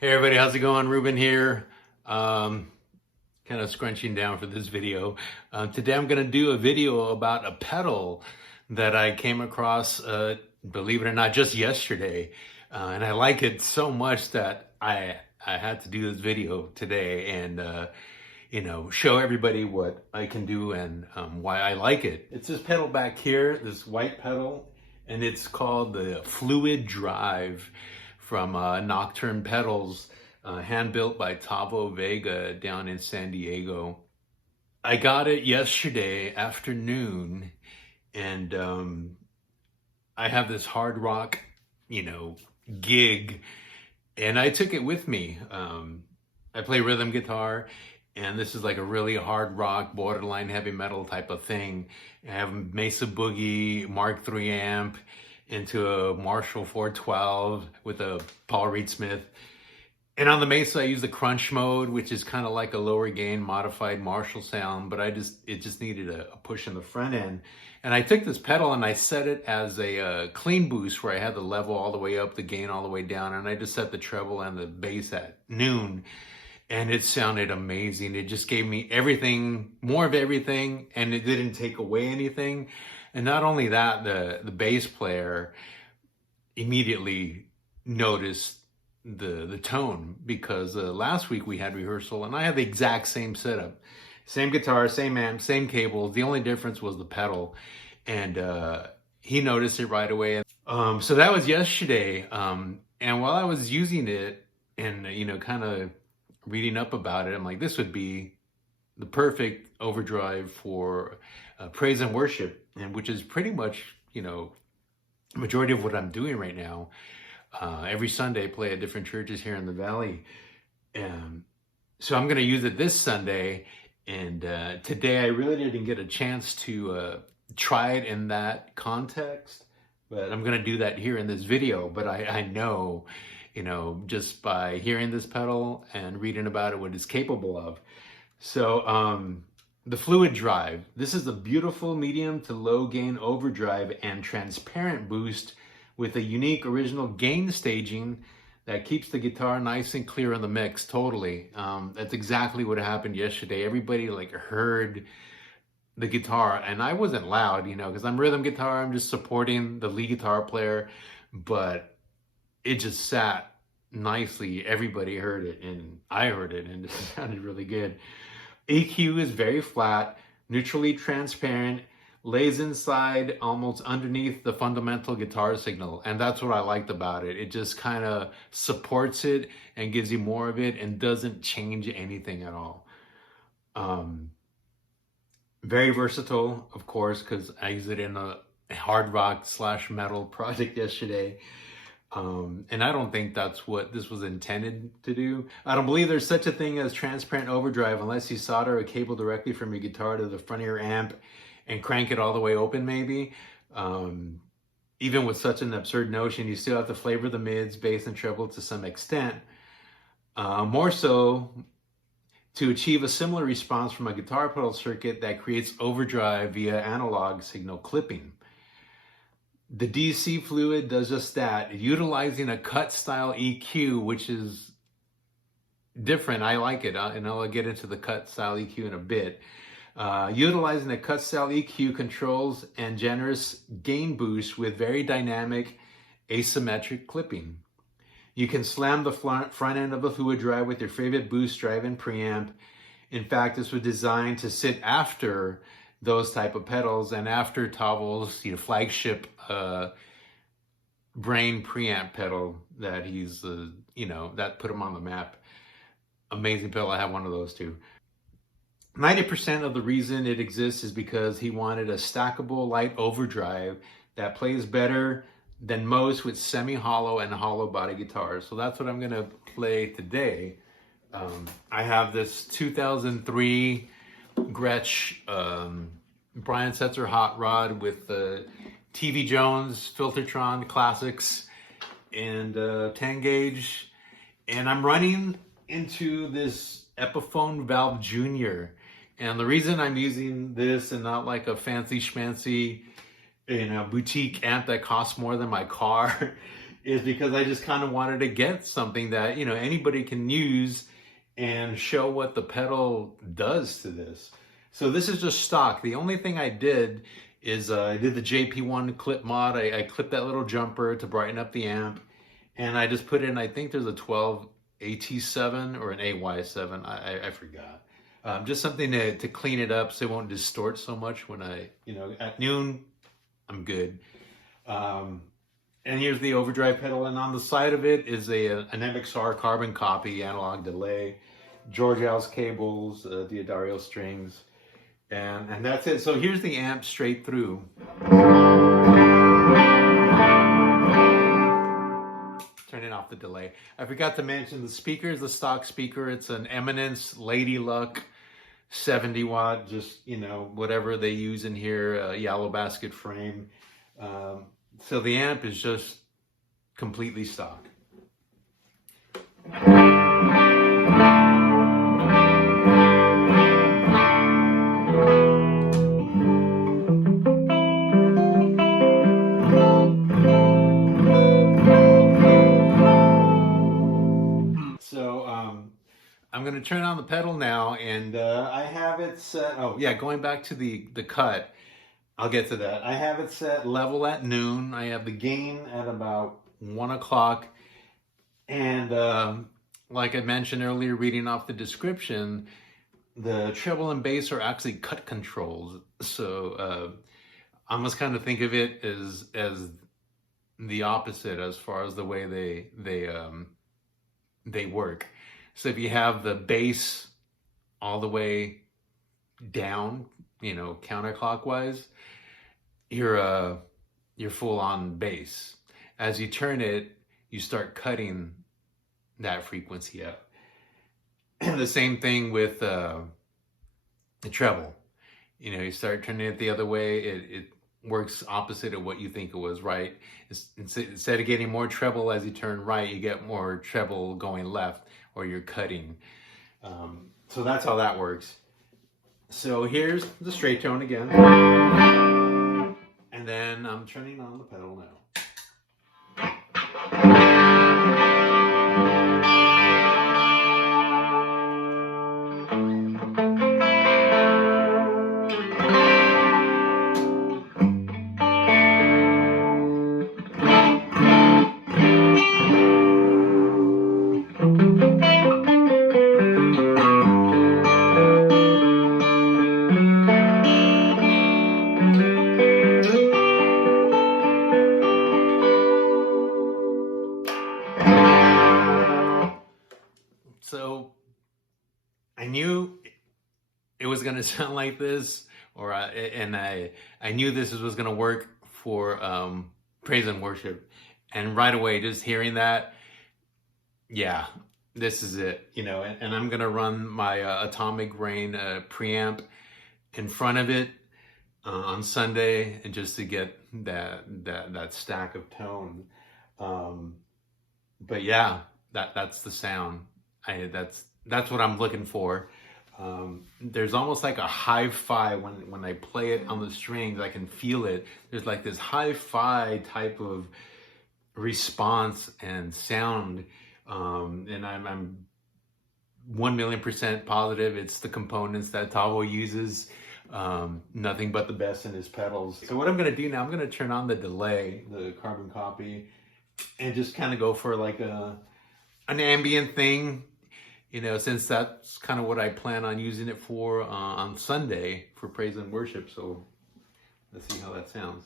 Hey everybody, how's it going? Ruben here. Kind of scrunching down for this video. Today I'm going to do a video about a pedal that I came across, believe it or not, just yesterday. And I like it so much that I had to do this video today and show everybody what I can do and why I like it. It's this pedal back here, this white pedal, and it's called the Fluid Drive from Nocturne pedals, hand built by Tavo Vega down in San Diego. I got it yesterday afternoon, and I have this hard rock, gig, and I took it with me. I play rhythm guitar, and this is like a really hard rock, borderline heavy metal type of thing. I have a Mesa Boogie Mark III amp into a Marshall 412 with a Paul Reed Smith. And on the Mesa, I use the crunch mode, which is kind of like a lower gain modified Marshall sound, but it just needed a push in the front end. And I took this pedal and I set it as a clean boost where I had the level all the way up, the gain all the way down, and I just set the treble and the bass at noon. And it sounded amazing. It just gave me everything, more of everything, and it didn't take away anything. And not only that, the bass player immediately noticed the tone, because last week we had rehearsal and I had the exact same setup. Same guitar, same amp, same cables. The only difference was the pedal. And he noticed it right away. So that was yesterday. And while I was using it and, kind of reading up about it, I'm like, this would be the perfect overdrive for praise and worship, and which is pretty much, majority of what I'm doing right now. Every Sunday I play at different churches here in the Valley. So I'm going to use it this Sunday. And today I really didn't get a chance to try it in that context, but I'm going to do that here in this video. But I know, just by hearing this pedal and reading about it, what it's capable of. So the Fluid Drive. This is a beautiful medium to low gain overdrive and transparent boost with a unique original gain staging that keeps the guitar nice and clear in the mix. Totally. That's exactly what happened yesterday. Everybody heard the guitar, and I wasn't loud, because I'm rhythm guitar. I'm just supporting the lead guitar player, but it just sat nicely. Everybody heard it, and I heard it, and it sounded really good. EQ is very flat, neutrally transparent, lays inside almost underneath the fundamental guitar signal. And that's what I liked about it. It just kind of supports it and gives you more of it and doesn't change anything at all. Very versatile, of course, because I used it in a hard rock / metal project yesterday. And I don't think that's what this was intended to do. I don't believe there's such a thing as transparent overdrive unless you solder a cable directly from your guitar to the front of your amp and crank it all the way open, maybe. Even with such an absurd notion, you still have to flavor the mids, bass, and treble to some extent. More so to achieve a similar response from a guitar pedal circuit that creates overdrive via analog signal clipping. The DC Fluid does just that, utilizing a cut style EQ, which is different. I like it, and I'll get into the cut style EQ in a bit. Utilizing a cut style EQ controls and generous gain boost with very dynamic asymmetric clipping. You can slam the front end of the Fluid Drive with your favorite boost drive and preamp. In fact, this was designed to sit after those type of pedals and after Tavo's flagship Brain preamp pedal that he's that put him on the map. Amazing pedal. I have one of those too. 90% of the reason it exists is because he wanted a stackable light overdrive that plays better than most with semi-hollow and hollow body guitars. So that's what I'm gonna play today. I have this 2003 Gretsch Brian Setzer hot rod with the TV Jones Filtertron Classics and 10 gauge, and I'm running into this Epiphone Valve Junior. And the reason I'm using this and not like a fancy schmancy boutique amp that costs more than my car is because I just kind of wanted to get something that, you know, anybody can use and show what the pedal does to this. So this is just stock. The only thing I did is I did the JP1 clip mod. I clipped that little jumper to brighten up the amp, and I just put in, I think there's a 12 AT7 or an AY7, I forgot. Just something to clean it up so it won't distort so much when I, you know, at noon, I'm good. And here's the overdrive pedal, and on the side of it is an MXR carbon copy analog delay, George House cables, Diodario strings, and that's it. So here's the amp straight through. Turning off the delay. I forgot to mention the speaker is the stock speaker. It's an Eminence Lady Luck 70 watt, just, you know, whatever they use in here, yellow basket frame. So the amp is just completely stock. So I'm going to turn on the pedal now, and I have it set. Oh yeah, going back to the cut. I'll get to that. I have it set level at noon. I have the gain at about 1 o'clock. And like I mentioned earlier, reading off the description, the treble and bass are actually cut controls. So I must kind of think of it as the opposite as far as the way they work. So if you have the bass all the way down, you know, counterclockwise, you're full on bass. As you turn it, you start cutting that frequency up. And the same thing with the treble. You know, you start turning it the other way, it works opposite of what you think it was, right? Instead of getting more treble as you turn right, you get more treble going left, or you're cutting. So that's how that works. So here's the straight tone again. And then I'm turning on the pedal now. So I knew it was going to sound like this, I knew this was going to work for praise and worship. And right away, just hearing that, yeah, this is it, you know. And I'm going to run my Atomic Rain preamp in front of it on Sunday, and just to get that stack of tone. But yeah, that's the sound. That's what I'm looking for. There's almost like a hi-fi when I play it on the strings. I can feel it. There's like this hi-fi type of response and sound, and I'm 1,000,000% positive it's the components that Tavo uses. Nothing but the best in his pedals. So what I'm gonna do now, I'm gonna turn on the delay, the carbon copy, and just kind of go for like an ambient thing. You know, since that's kind of what I plan on using it for on Sunday for praise and worship. So let's see how that sounds.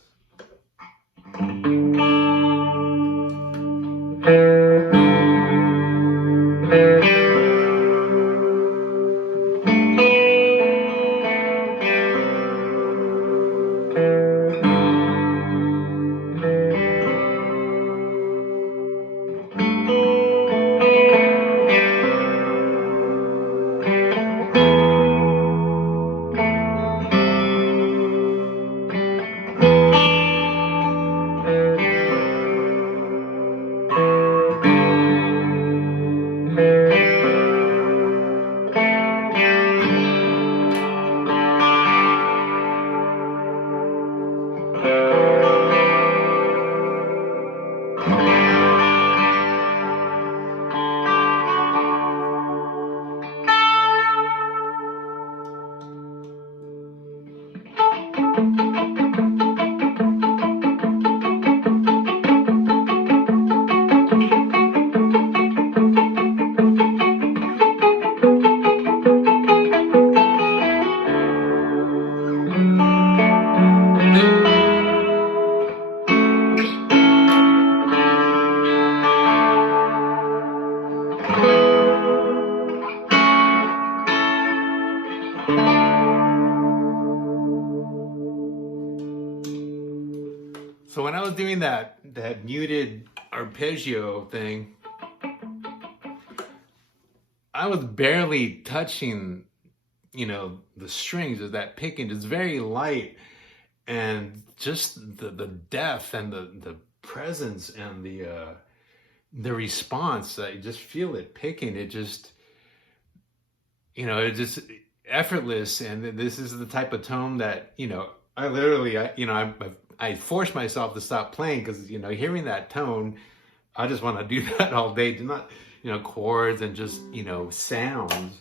doing that muted arpeggio thing, I was barely touching, you know, the strings of that picking. It's very light, and just the depth and the presence and the response. I just feel it picking. It just, you know, it just effortless. And this is the type of tone that, you know, I forced myself to stop playing because, you know, hearing that tone, I just want to do that all day. Do not, you know, chords and just, you know, sounds.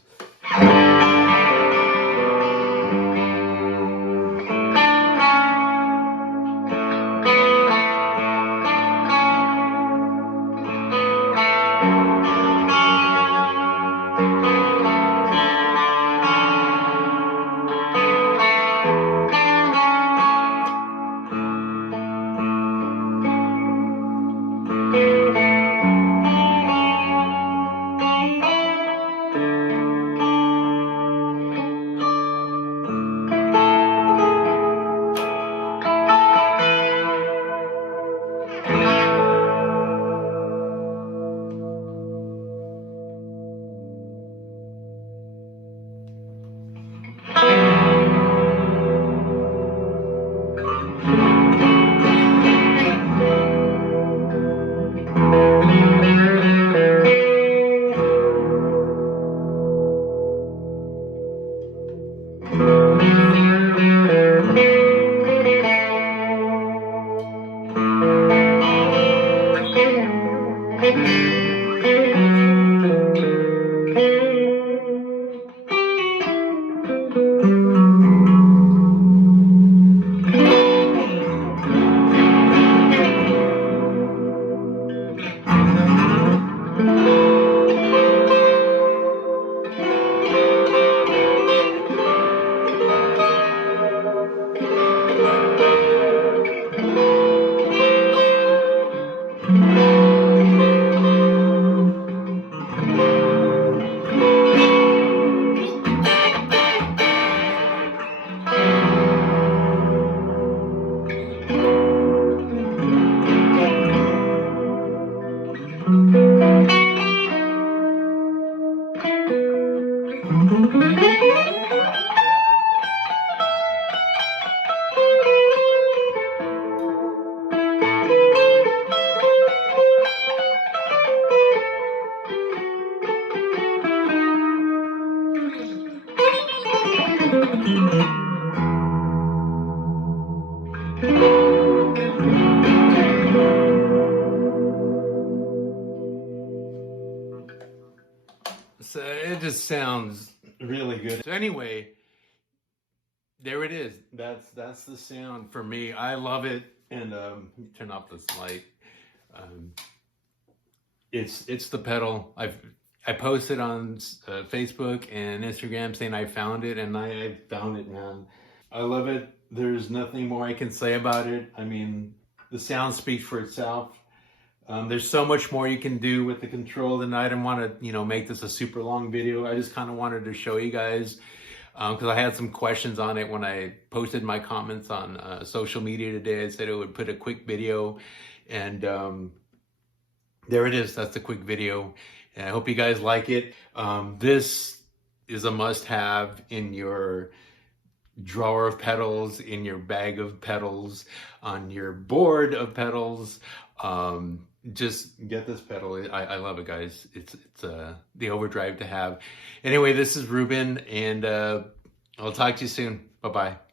So it just sounds really good. So anyway, there it is. That's the sound for me. I love it. And turn off this light. It's the pedal. I posted on Facebook and Instagram saying I found it, and I found it, man. I love it. There's nothing more I can say about it. I mean, the sound speaks for itself. There's so much more you can do with the control, and I didn't want to, you know, make this a super long video. I just kind of wanted to show you guys because I had some questions on it when I posted my comments on social media today. I said I would put a quick video, and there it is. That's the quick video. And I hope you guys like it. This is a must-have in your drawer of pedals, in your bag of pedals, on your board of pedals. Just get this pedal. I love it, guys. It's the Overdrive to have. Anyway, this is Ruben, and I'll talk to you soon. Bye-bye.